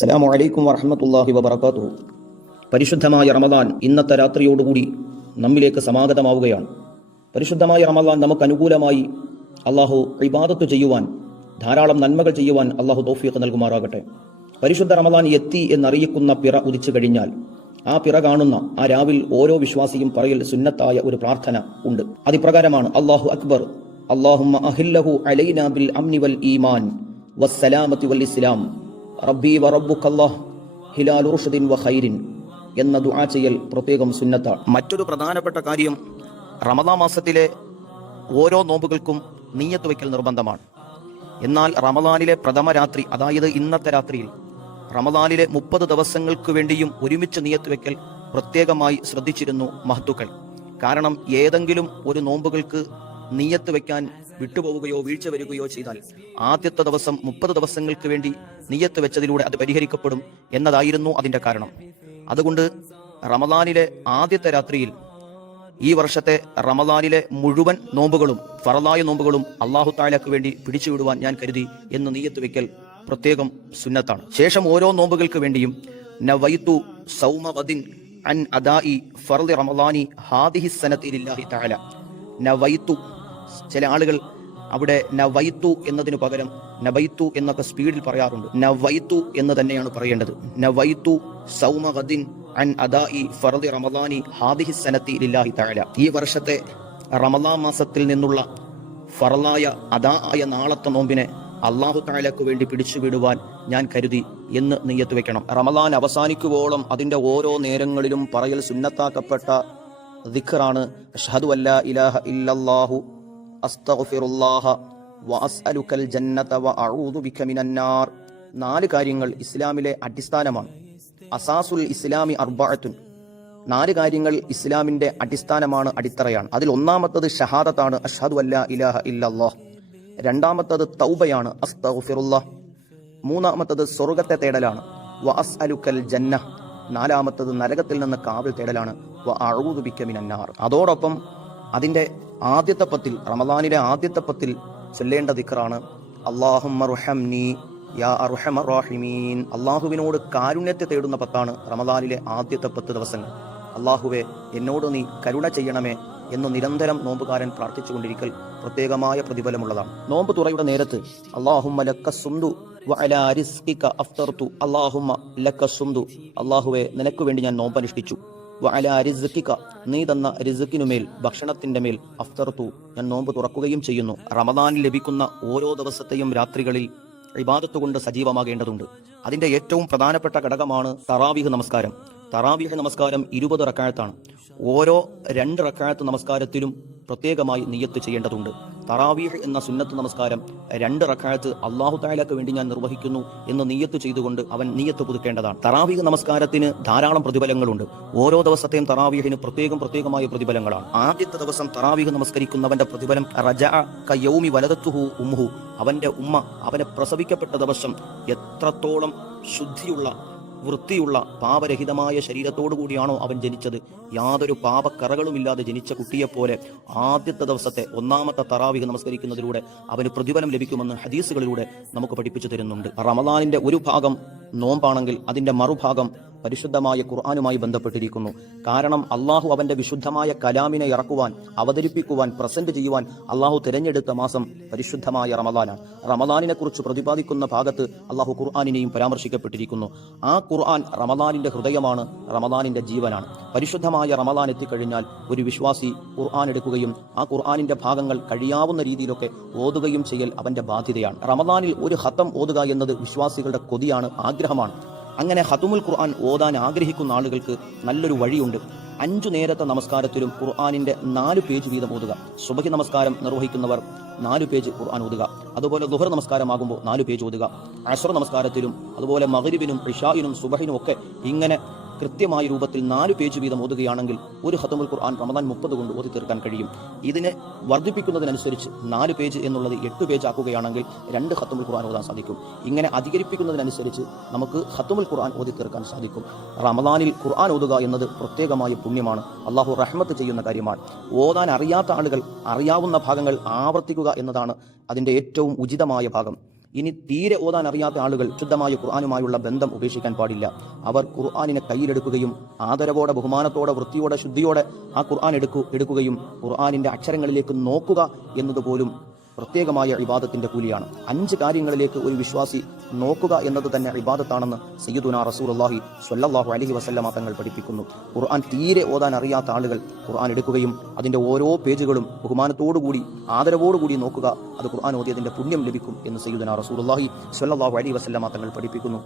അസ്സലാമു അലൈക്കും വറഹ്മത്തുള്ളാഹി വബറകാതുഹു. പരിശുദ്ധമായ റമദാൻ ഇന്നത്തെ രാത്രിയോടുകൂടി നമ്മിലേക്ക് സമാഗതമാവുകയാണ്. പരിശുദ്ധമായ റമദാൻ നമുക്ക് അനുകൂലമായി അള്ളാഹു ഇബാദത്ത് ചെയ്യുവാൻ, ധാരാളം നന്മകൾ ചെയ്യുവാൻ അള്ളാഹു തൗഫീഖ് നൽകുമാറാകട്ടെ. പരിശുദ്ധ റമദാൻ എത്തി എന്നറിയിക്കുന്ന പിറ ഉദിച്ചു കഴിഞ്ഞാൽ ആ പിറ കാണുന്ന ആ രാവിൽ ഓരോ വിശ്വാസിയും പറയൽ സുന്നത്തായ ഒരു പ്രാർത്ഥന ഉണ്ട്. അതിപ്രകാരമാണ്: അല്ലാഹു അക്ബർ, അല്ലാഹുമ്മ അഹില്ലഹു അലൈനാ ബിൽ അംനി വൽ ഈമാൻ വസ്സലാമത്തി വൽ ഇസ്ലാം റബ്ബി വ റബ്ബുക്കല്ലാഹ് ഹിലാലു റുഷ്ദിൻ വ ഖൈരിൻ എന്ന ദുആ ചെയ്യൽ പ്രത്യേകം സുന്നത്താണ്. മറ്റൊരു പ്രധാനപ്പെട്ട കാര്യം, റമദാൻ മാസത്തിലെ ഓരോ നോമ്പുകൾക്കും നിയ്യത്ത് വയ്ക്കൽ നിർബന്ധമാണ്. എന്നാൽ റമദാനിലെ പ്രഥമ രാത്രി, അതായത് ഇന്നത്തെ രാത്രിയിൽ റമദാനിലെ 30 ദിവസങ്ങൾക്ക് വേണ്ടിയും ഒരുമിച്ച് നിയ്യത്ത് വയ്ക്കൽ പ്രത്യേകമായി ശ്രദ്ധിച്ചിരുന്നു മഹത്തുക്കൾ. കാരണം ഏതെങ്കിലും ഒരു നോമ്പുകൾക്ക് നിയ്യത്ത് വയ്ക്കാൻ വിട്ടുപോവുകയോ വീഴ്ച വരികയോ ചെയ്താൽ ആദ്യത്തെ ദിവസം 30 ദിവസങ്ങൾക്ക് വേണ്ടി നിയ്യത്ത് വെച്ചതിലൂടെ അത് പരിഹരിക്കപ്പെടും എന്നതായിരുന്നു അതിന്റെ കാരണം. അതുകൊണ്ട് റമദാനിലെ ആദ്യത്തെ രാത്രിയിൽ ഈ വർഷത്തെ റമദാനിലെ മുഴുവൻ നോമ്പുകളും, ഫറലായ നോമ്പുകളും അല്ലാഹു തആലക്ക് വേണ്ടി പിടിച്ചുവിടുവാൻ ഞാൻ കരുതി എന്ന് നിയ്യത്ത് വെക്കൽ പ്രത്യേകം സുന്നത്താണ്. ശേഷം ഓരോ നോമ്പുകൾക്ക് വേണ്ടിയും നവൈതു സൗമ ഗദിൻ അൻ അദാഇ ഫർളി റമദാനി ഹാദിഹി സനതി ലില്ലാഹി തആല. നവൈതു, ചില ആളുകൾ അവിടെ നവൈതു എന്നതിനു പകരം നബൈതു എന്നൊക്കെ സ്പീഡിൽ പറയാറുണ്ട്. നവൈതു എന്ന് തന്നെയാണ് പറയേണ്ടത്. നവൈതു സൗമ ഗദിൻ അൻ അദാഇ ഫർളി റമദാനി ഹാദിഹി സനതി ലില്ലാഹി തആല. ഈ വർഷത്തെ റമദാൻ മാസത്തിൽ നിന്നുള്ള ഫർളായ അദാ ആയ നാളത്തെ നോമ്പിനെ അല്ലാഹു തആലക്ക് വേണ്ടി പിടിച്ചുവിടുവാൻ ഞാൻ കരുതി എന്ന് നിയ്യത്ത് വെക്കണം. റമദാൻ അവസാനിക്കുവോളം അതിന്റെ ഓരോ നേരങ്ങളിലും പറയൽ സുന്നത്താക്കപ്പെട്ട ദിക്റാണ് അഷ്ഹദു അല്ലാ ഇലാഹ ഇല്ലല്ലാഹു അസ്തഗ്ഫിറുല്ലാഹ വ അസ്അലുക്കൽ ജന്നത വ അഊദു ബിക മിനന്നാർ. 4 കാര്യങ്ങൾ ഇസ്ലാമിലെ അടിസ്ഥാനമാണ്. അസാസുൽ ഇസ്ലാമി അർബഅത്തുൻ. 4 കാര്യങ്ങൾ ഇസ്ലാമിന്റെ അടിസ്ഥാനമാണ്, അടിത്തറയാണ്. അതിൽ ഒന്നാമത്തത് ഷഹാദത്താണ്, അഷ്ഹദു അല്ലാ ഇലാഹ ഇല്ലല്ലാഹ്. രണ്ടാമത്തത് തൗബയാണ്, അസ്തഗ്ഫിറുല്ലാഹ്. മൂന്നാമത്തത് സ്വർഗത്തെ തേടലാണ്, വ അസ്അലുക്കൽ ജന്ന. നാലാമത്തത് നരകത്തിൽ നിന്ന് കാവൽ തേടലാണ്, വ അഊദു ബിക മിനന്നാർ. അതോടൊപ്പം അതിന്റെ ആദ്യത്തെ പത്തിൽ, റമദാനിലെ ആദ്യത്തെ പത്തിൽ ചൊല്ലേണ്ട ദിക്റാണ് അല്ലാഹുമ്മ ർഹംനി യാ അർഹമർ റഹീമീൻ. അല്ലാഹുവിനോട് കാരുണ്യത്തെ തേടുന്ന പത്താണ് റമദാനിലെ ആദ്യത്തെ 10 ദിവസങ്ങൾ. അല്ലാഹുവേ, എന്നോട് നീ കരുണ ചെയ്യണമേ എന്ന് നിരന്തരം നോമ്പുകാരൻ പ്രാർത്ഥിച്ചുകൊണ്ടിരിക്കൽ പ്രത്യേകമായ പ്രതിഫലമുള്ളതാണ്. നോമ്പ് തുറയുടെ നേരത്ത് അല്ലാഹുമ്മ ലക്ക സുംദു വ അലാ റിസ്ഖിക അഫ്തർതു. അല്ലാഹുമ്മ ലക്ക സുംദു, അല്ലാഹുവേ, നിനക്ക് വേണ്ടി ഞാൻ നോമ്പ് അനുഷ്ഠിച്ചു. വ അലാ റിസ്ഖിക, നീ തന്ന റിസ്ഖിനുമേൽ, ഭക്ഷണത്തിന്റെ മേൽ, അഫ്തർതു, ഞാൻ നോമ്പ് തുറക്കുകയും ചെയ്യുന്നു. റമദാനിൽ ലഭിക്കുന്ന ഓരോ ദിവസത്തെയും രാത്രികളിൽ ഇബാദത്ത് കൊണ്ട് സജീവമാകേണ്ടതുണ്ട്. അതിന്റെ ഏറ്റവും പ്രധാനപ്പെട്ട ഘടകമാണ് തറാവീഹ് നമസ്കാരം. തറാവീഹ് നമസ്കാരം 20 റക്അത്താണ്. ഓരോ 2 റക്അത്ത് നമസ്കാരത്തിലും പ്രത്യേകമായി നിയ്യത്ത് ചെയ്യേണ്ടതുണ്ട്. തറാവീഹ് എന്ന സുന്നത്ത് നമസ്കാരം 2 റക്അത്ത് അല്ലാഹു തആലക്ക് വേണ്ടി ഞാൻ നിർവഹിക്കുന്നു എന്ന് നിയ്യത്ത് ചെയ്തുകൊണ്ട് അവൻ നിയ്യത്ത് പുതുക്കേണ്ടതാണ്. തറാവീഹ് നമസ്കാരത്തിന് ധാരാളം പ്രതിഫലങ്ങളുണ്ട്. ഓരോ ദിവസത്തെയും തറാവീഹിന് പ്രത്യേകമായ പ്രതിഫലങ്ങളാണ്. ആദ്യത്തെ ദിവസം തറാവീഹ് നമസ്കരിക്കുന്നവന്റെ പ്രതിഫലം റജഅ കയൗമി വലദത്തുഹു ഉമ്മുഹു. അവന്റെ ഉമ്മ അവനെ പ്രസവിക്കപ്പെട്ട ദിവസം എത്രത്തോളം ശുദ്ധിയുള്ള, വൃത്തിയുള്ള, പാപരഹിതമായ ശരീരത്തോടു കൂടിയാണോ അവൻ ജനിച്ചത്, യാതൊരു പാപക്കറകളുമില്ലാതെ ജനിച്ച കുട്ടിയെപ്പോലെ ആദ്യത്തെ ദിവസത്തെ ഒന്നാമത്തെ തറാവീഹ് നമസ്കരിക്കുന്നതിലൂടെ അവന് പ്രതിഫലം ലഭിക്കുമെന്ന് ഹദീസുകളിലൂടെ നമുക്ക് പഠിപ്പിച്ചു തരുന്നുണ്ട്. റമദാനിന്റെ ഒരു ഭാഗം നോമ്പാണെങ്കിൽ അതിന്റെ മറുഭാഗം പരിശുദ്ധമായ ഖുർആനുമായി ബന്ധപ്പെട്ടിരിക്കുന്നു. കാരണം അള്ളാഹു അവന്റെ വിശുദ്ധമായ കലാമിനെ ഇറക്കുവാൻ, അവതരിപ്പിക്കുവാൻ, പ്രസന്റ് ചെയ്യുവാൻ അള്ളാഹു തിരഞ്ഞെടുത്ത മാസം പരിശുദ്ധമായ റമദാനാണ്. റമദാനിനെ കുറിച്ച് പ്രതിപാദിക്കുന്ന ഭാഗത്ത് അള്ളാഹു ഖുർആനിനെയും പരാമർശിക്കപ്പെട്ടിരിക്കുന്നു. ആ ഖുർആൻ റമദാനിന്റെ ഹൃദയമാണ്, റമദാനിന്റെ ജീവനാണ്. പരിശുദ്ധമായ റമദാൻ എത്തിക്കഴിഞ്ഞാൽ ഒരു വിശ്വാസി ഖുർആൻ എടുക്കുകയും ആ ഖുർആനിന്റെ ഭാഗങ്ങൾ കഴിയാവുന്ന രീതിയിലൊക്കെ ഓതുകയും ചെയ്യൽ അവന്റെ ബാധ്യതയാണ്. റമദാനിൽ ഒരു ഖത്തം ഓതുക എന്നത് വിശ്വാസികളുടെ കൊതിയാണ്, ആഗ്രഹമാണ്. അങ്ങനെ ഖതുമുൽ ഖുർആൻ ഓതാൻ ആഗ്രഹിക്കുന്ന ആളുകൾക്ക് നല്ലൊരു വഴിയുണ്ട്. 5 നേരത്തെ നമസ്കാരത്തിലും ഖുർആനിന്റെ 4 പേജ് വീതം ഓതുക. സുബഹി നമസ്കാരം നിർവഹിക്കുന്നവർ 4 പേജ് ഖുർആൻ ഓതുക. അതുപോലെ ദുഹർ നമസ്കാരമാകുമ്പോൾ 4 പേജ് ഓതുക. അസ്ർ നമസ്കാരത്തിലും അതുപോലെ മഗ്രിബിനും ഇശാഇനും സുബഹിനും ഒക്കെ ഇങ്ങനെ കൃത്യമായ രൂപത്തിൽ 4 പേജ് വീതം ഓതുകയാണെങ്കിൽ ഒരു ഖതമുൽ ഖുർആൻ റമദാൻ 30 കൊണ്ട് ഓതി തീർക്കാൻ കഴിയും. ഇതിനെ വർദ്ധിപ്പിക്കുന്നതിനനുസരിച്ച് 4 പേജ് എന്നുള്ളത് 8 പേജ് ആക്കുകയാണെങ്കിൽ 2 ഖതമുൽ ഖുർആൻ ഓതാൻ സാധിക്കും. ഇങ്ങനെ അധികരിപ്പിക്കുന്നതിനനുസരിച്ച് നമുക്ക് ഖതമുൽ ഖുർആൻ ഓതി തീർക്കാൻ സാധിക്കും. റമദാനിൽ ഖുർആൻ ഓതുക എന്നത് പ്രത്യേകമായ പുണ്യമാണ്, അള്ളാഹു റഹ്മത്ത് ചെയ്യുന്ന കാര്യമാണ്. ഓതാൻ അറിയാത്ത ആളുകൾ അറിയാവുന്ന ഭാഗങ്ങൾ ആവർത്തിക്കുക എന്നതാണ് അതിന്റെ ഏറ്റവും ഉചിതമായ ഭാഗം. ഇനി തീരെ ഓതാൻ അറിയാത്ത ആളുകൾ ശുദ്ധമായ ഖുർആനുമായുള്ള ബന്ധം ഉപേക്ഷിക്കാൻ പാടില്ല. അവർ ഖുർആനിനെ കയ്യിലെടുക്കുകയും ആദരവോടെ, ബഹുമാനത്തോടെ, വൃത്തിയോടെ, ശുദ്ധിയോടെ ആ ഖുർആൻ എടുക്കുകയും ഖുർആനിന്റെ അക്ഷരങ്ങളിലേക്ക് നോക്കുക എന്നതുപോലും പ്രത്യേകമായ ഇബാദത്തിന്റെ കൂലിയാണ്. 5 കാര്യങ്ങളിലേക്ക് ഒരു വിശ്വാസി നോക്കുക എന്നത് തന്നെ ഇബാദത്താണെന്ന് സയ്യിദുനാ റസൂലുള്ളാഹി സ്വല്ലല്ലാഹു അലൈഹി വസല്ലമ തങ്ങൾ പഠിപ്പിക്കുന്നു. ഖുർആൻ തീരെ ഓതാൻ അറിയാത്ത ആളുകൾ ഖുർആൻ എടുക്കുകയും അതിന്റെ ഓരോ പേജുകളും ബഹുമാനത്തോടുകൂടി, ആദരവോടുകൂടി നോക്കുക. അത് ഖുർആൻ ഓതിയതിന്റെ പുണ്യം ലഭിക്കും എന്ന് സയ്യിദുനാ റസൂലുള്ളാഹി സ്വല്ലല്ലാഹു അലൈഹി വസല്ലമ തങ്ങൾ പഠിപ്പിക്കുന്നു.